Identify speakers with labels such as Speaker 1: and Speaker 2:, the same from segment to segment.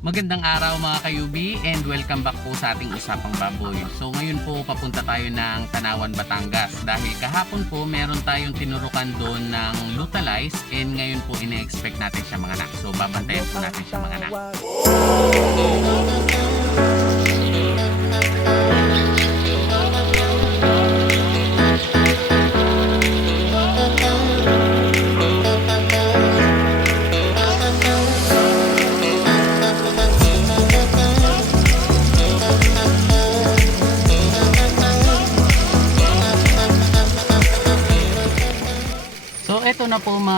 Speaker 1: Magandang araw mga kayubi and welcome back po sa ating Usapang Baboy. So ngayon po papunta tayo ng Tanawan, Batangas dahil kahapon po meron tayong tinurukan doon ng Lutalize and ngayon po ine-expect natin siya mga anak. So babantayan po natin siya mga anak.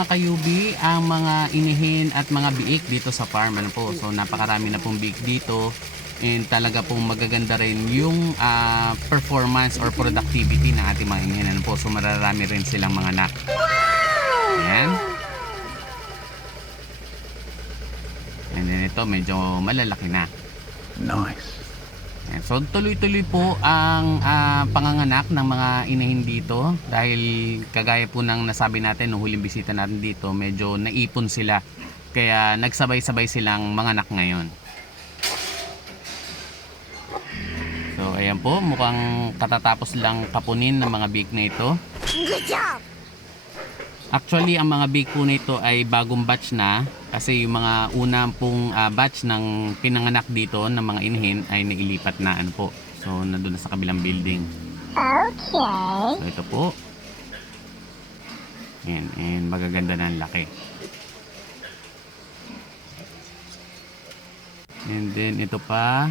Speaker 1: Mga kayubi ang mga inihin at mga biik dito sa farm ano po. So napakarami na pong biik dito and talaga pong magaganda rin yung ah, performance or productivity ng ating mga inihin ano po. So mararami rin silang mga anak. Ayan. And then ito medyo malalaki na.
Speaker 2: Nice.
Speaker 1: Ayan. So tuloy-tuloy po ang ah, panganganak ng mga inahin dito dahil kagaya po ng nasabi natin nung huling bisita natin dito, medyo naipon sila. Kaya nagsabay-sabay silang manganak ngayon. So ayan po, mukhang katatapos lang kapunin ng mga big na ito.
Speaker 3: Good job!
Speaker 1: Actually, ang mga big po nito ay bagong batch na kasi yung mga unang pong ah, batch ng pinanganak dito ng mga inhin ay nailipat na ano po. So, nandun na sa kabilang building.
Speaker 3: Okay.
Speaker 1: So, ito po. Ayan, and magaganda na ang laki. And then, ito pa.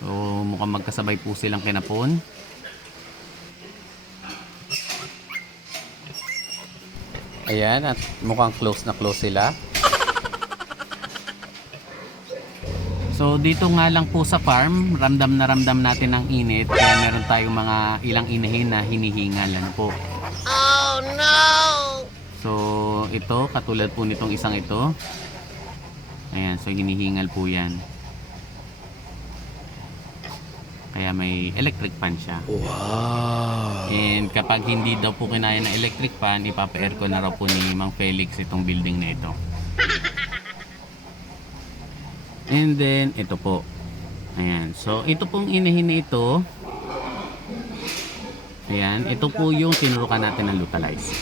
Speaker 1: So, mukhang magkasabay po silang kinapon. Ayan, at mukhang close na close sila. So dito nga lang po sa farm, ramdam na ramdam natin ang init kaya meron tayong mga ilang inahin na hinihingalan po.
Speaker 3: Oh no!
Speaker 1: So ito, katulad po nitong isang ito. Ayan, so hinihingal po yan. Kaya may electric fan siya.
Speaker 2: Wow.
Speaker 1: And kapag hindi daw po kinaya ng electric fan, ipapa-aircon na raw po ni Mang Felix itong building na ito. And then, ito po. Ayan. So, ito pong inahin na ito. Ayan. Ito po yung tinurukan natin ng Lutalize.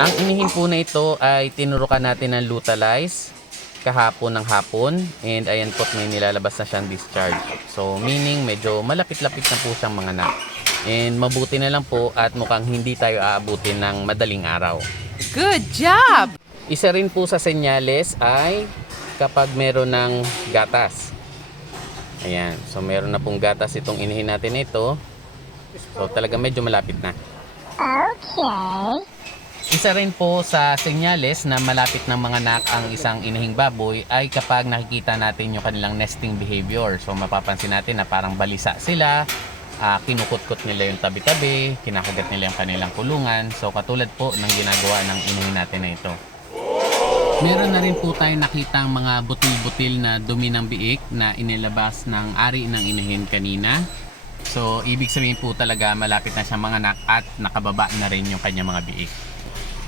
Speaker 1: Ang inihin po na ito ay tinurukan natin ng Lutalize kahapon ng hapon and ayan po may nilalabas na siyang discharge. So meaning medyo malapit-lapit na po siyang mga anak. And mabuti na lang po at mukhang hindi tayo aabutin ng madaling araw.
Speaker 4: Good job!
Speaker 1: Isa rin po sa senyales ay kapag meron ng gatas. Ayan. So meron na pong gatas itong inihin natin ito. So talaga medyo malapit na.
Speaker 3: Okay.
Speaker 1: Isa rin po sa senyales na malapit ng mga anak ang isang inihing baboy ay kapag nakikita natin yung kanilang nesting behavior. So mapapansin natin na parang balisa sila, ah, kinukutkot nila yung tabi-tabi, kinakagat nila yung kanilang kulungan. So katulad po ng ginagawa ng inihin natin na ito. Meron na rin po tayong nakitang mga butil-butil na dumi ng biik na inilabas ng ari ng inihin kanina. So, ibig sabihin po talaga malapit na siya mga anak at nakababa na rin yung kanya mga biik.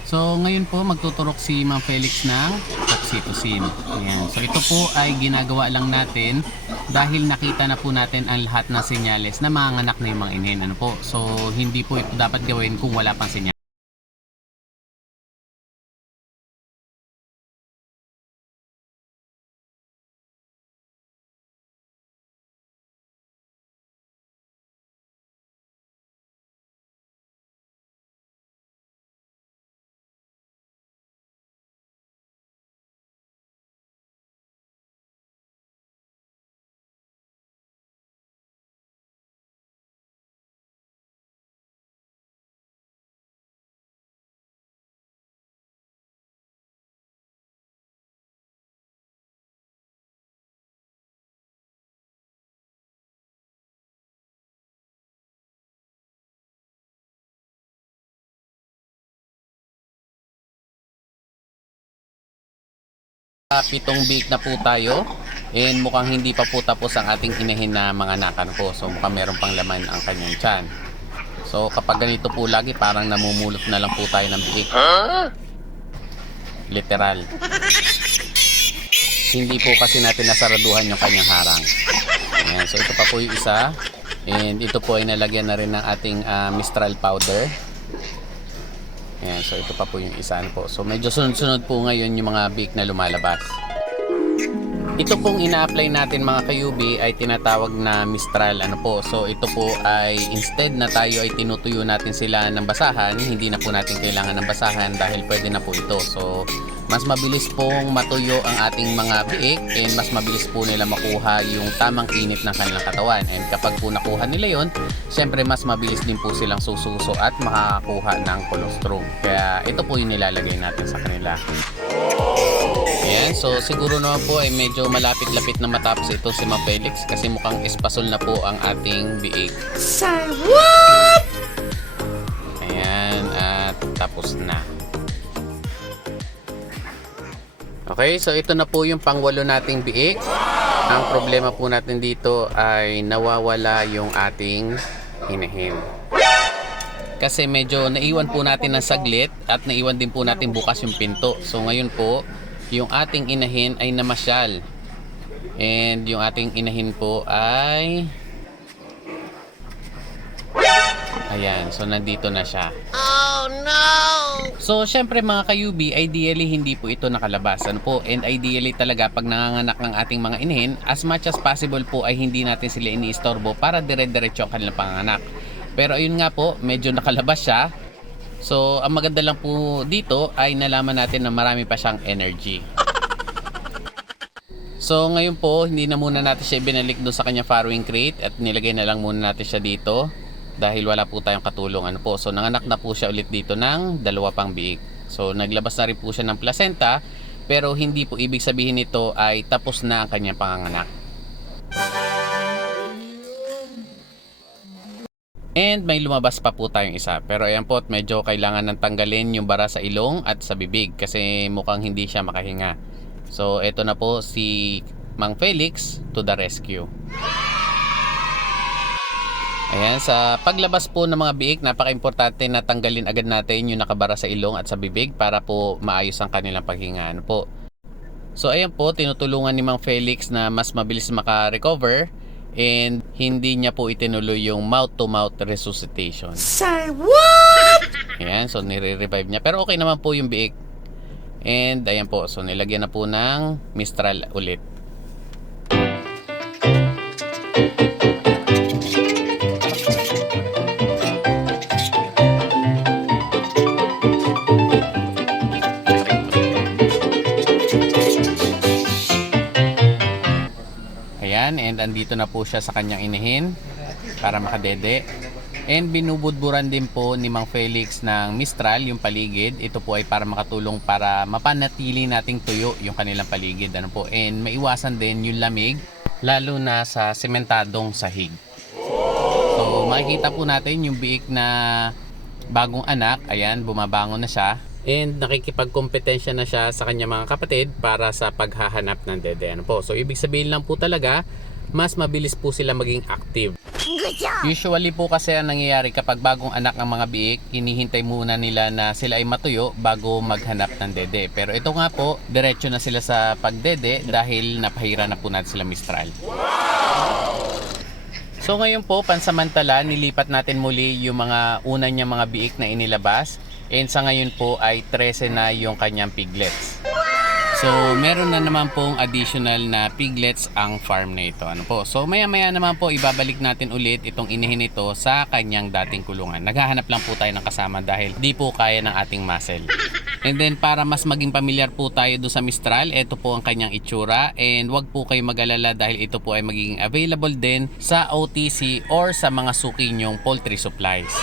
Speaker 1: So, ngayon po magtuturok si Ma'am Felix ng oxytocin. Ayan. So, ito po ay ginagawa lang natin dahil nakita na po natin ang lahat ng senyales na mga anak na yung mga inihin. Ano po? So, hindi po ito dapat gawin kung wala pang senyales. Pitong bake na po tayo and mukhang hindi pa po tapos ang ating inahin na mga nakan po so mukhang meron pang laman ang kanyang tiyan so kapag ganito po lagi parang namumulot na lang po tayo ng bake literal hindi po kasi natin nasaraduhan yung kanyang harang. Ayan, so ito pa po yung isa. And ito po ay nalagyan na rin ng ating ah, Mistral powder. Ayan, so ito pa po yung isa po. So medyo sunod-sunod po ngayon yung mga biik na lumalabas. Ito pong ina-apply natin mga kayubi ay tinatawag na Mistral ano po. So ito po ay instead na tayo ay tinutuyo natin sila ng basahan, hindi na po natin kailangan ng basahan dahil pwede na po ito. So mas mabilis pong matuyo ang ating mga biik and mas mabilis po nila makuha yung tamang init ng kanilang katawan. And kapag po nakuha nila yon, syempre mas mabilis din po silang sususo at makakakuha ng colostrum. Kaya ito po yung nilalagay natin sa kanila. Ayan, so siguro naman po ay medyo malapit-lapit na matapos ito si Ma'am Felix kasi mukhang espasol na po ang ating biik.
Speaker 4: Say what?
Speaker 1: Ayan, at tapos na. Okay, so ito na po yung pangwalo nating biik. Ang problema po natin dito ay nawawala yung ating hinahin. Kasi medyo naiwan po natin ng saglit at naiwan din po natin bukas yung pinto. So ngayon po, yung ating inahin ay namasyal. And yung ating inahin po ay Ayan, so nandito na siya.
Speaker 3: Oh no!
Speaker 1: So, syempre mga kayubi, ideally hindi po ito nakalabas. Ano po? And ideally talaga pag nanganganak ng ating mga inahin, as much as possible po ay hindi natin sila iniistorbo para dire-diretso ang kanilang panganganak. Pero ayun nga po, medyo nakalabas siya. So, ang maganda lang po dito ay nalaman natin na marami pa siyang energy. So, ngayon po, hindi na muna natin siya binalik doon sa kanya farrowing crate at nilagay na lang muna natin siya dito dahil wala po tayong katulong ano po. So nanganak na po siya ulit dito ng dalawa pang biik. So naglabas na rin po siya ng placenta pero hindi po ibig sabihin nito ay tapos na ang kanyang panganganak. And may lumabas pa po tayong isa. Pero ayan po, medyo kailangan ng tanggalin yung bara sa ilong at sa bibig kasi mukhang hindi siya makahinga. So eto na po si Mang Felix to the rescue. Ayan, sa paglabas po ng mga biik, napaka-importante na tanggalin agad natin yung nakabara sa ilong at sa bibig para po maayos ang kanilang paghinga. Ano po. So ayan po, tinutulungan ni Mang Felix na mas mabilis maka-recover and hindi niya po itinuloy yung mouth-to-mouth resuscitation.
Speaker 4: Say what?
Speaker 1: Ayan, so nire-revive niya. Pero okay naman po yung biik. And ayan po, so nilagyan na po ng Mistral ulit. Ayan, and andito na po siya sa kanyang inahin para makadede. And binubudburan din po ni Mang Felix ng Mistral yung paligid. Ito po ay para makatulong para mapanatili nating tuyo yung kanilang paligid. Ano po? And maiwasan din yung lamig lalo na sa sementadong sahig. So makikita po natin yung biik na bagong anak. Ayan, bumabangon na siya. And nakikipagkompetensya na siya sa kanya mga kapatid para sa paghahanap ng dede. Ano po? So ibig sabihin lang po talaga, mas mabilis po sila maging active. Usually po kasi ang nangyayari kapag bagong anak ng mga biik, hinihintay muna nila na sila ay matuyo bago maghanap ng dede. Pero ito nga po, diretso na sila sa pagdede dahil napahira na po natin sila Mistral. So ngayon po, pansamantala, nilipat natin muli yung mga una niya mga biik na inilabas. And sa ngayon po ay 13 na yung kanyang piglets. So, meron na naman pong additional na piglets ang farm na ito. Ano po? So, maya-maya naman po ibabalik natin ulit itong inihin ito sa kanyang dating kulungan. Naghahanap lang po tayo ng kasama dahil di po kaya ng ating muscle. And then para mas maging pamilyar po tayo do sa Mistral, ito po ang kanyang itsura and wag po kayo mag-alala dahil ito po ay magiging available din sa OTC or sa mga suki nyong poultry supplies.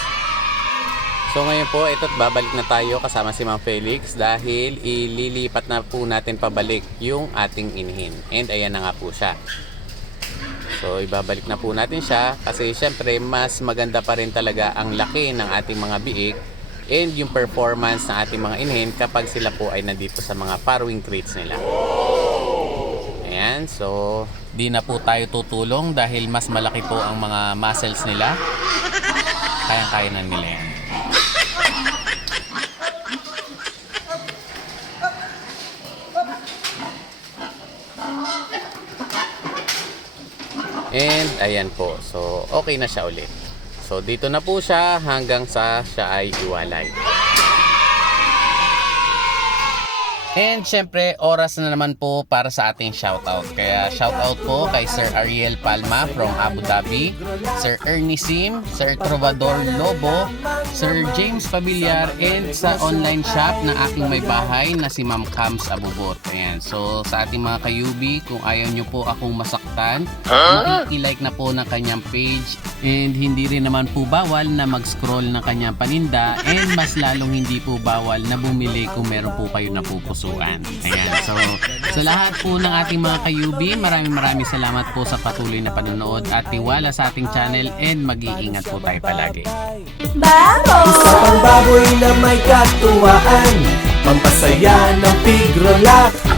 Speaker 1: So ngayon po, ito't babalik na tayo kasama si Ma'am Felix dahil ililipat na po natin pabalik yung ating inihin. And ayan na nga po siya. So ibabalik na po natin siya kasi syempre mas maganda pa rin talaga ang laki ng ating mga biik and yung performance ng ating mga inihin kapag sila po ay nandito sa mga farrowing crates nila. Ayan, so di na po tayo tutulong dahil mas malaki po ang mga muscles nila. Kayang-kaya na nila yan. And ayan po. So okay na siya ulit. So dito na po siya hanggang sa siya ay iwalay. And syempre, oras na naman po para sa ating shoutout. Kaya shoutout po kay Sir Ariel Palma from Abu Dhabi, Sir Ernie Sim, Sir Trovador Lobo, Sir James Pabiliar, and sa online shop na aking may bahay na si Ma'am Cams Abubot. Ayan. So sa ating mga kayubi, kung ayaw nyo po akong masaktan, i-like na po ng kanyang page and hindi rin naman po bawal na mag-scroll ng kanyang paninda and mas lalong hindi po bawal na bumili kung meron po kayo na pupusuan. Ayan. So, sa lahat po ng ating mga kayubi, maraming maraming salamat po sa patuloy na panonood at tiwala sa ating channel and mag-iingat po tayo palagi.
Speaker 5: Isa pang baboy na may katuwaan Pampasaya ng pigrola